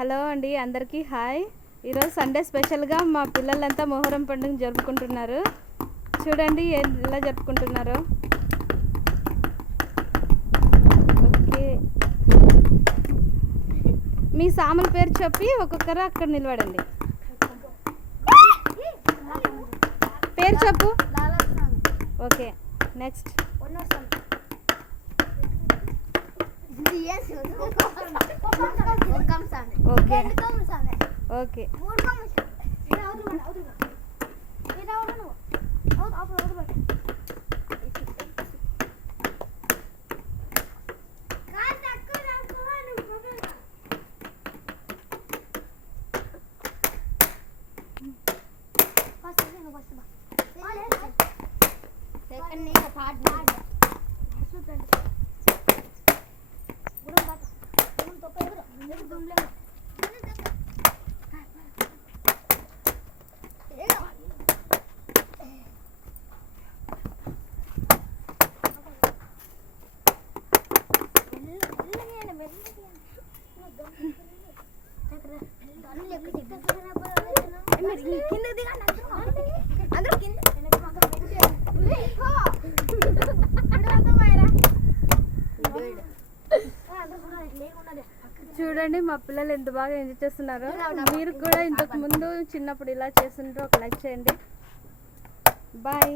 Hello అండి, అందరికీ hi. ఈరోజు సండే స్పెషల్గా మా పిల్లలంతా మొహరం పండుగ జరుపుకుంటున్నారు. చూడండి ఎలా జరుపుకుంటున్నారో. ఓకే, మీ సాముల పేరు చెప్పి ఒక్కొక్కరు అక్కడ నిలబడండి. పేరు చెప్పు. Okay, next. ఓకే ఓకే చూడండి మా పిల్లలు ఎంత బాగా ఎంజాయ్ చేస్తున్నారు. మీరు కూడా ఇంతకు ముందు చిన్నప్పుడు ఇలా చేస్తుంటే ఒక లైక్ చేయండి. బాయ్.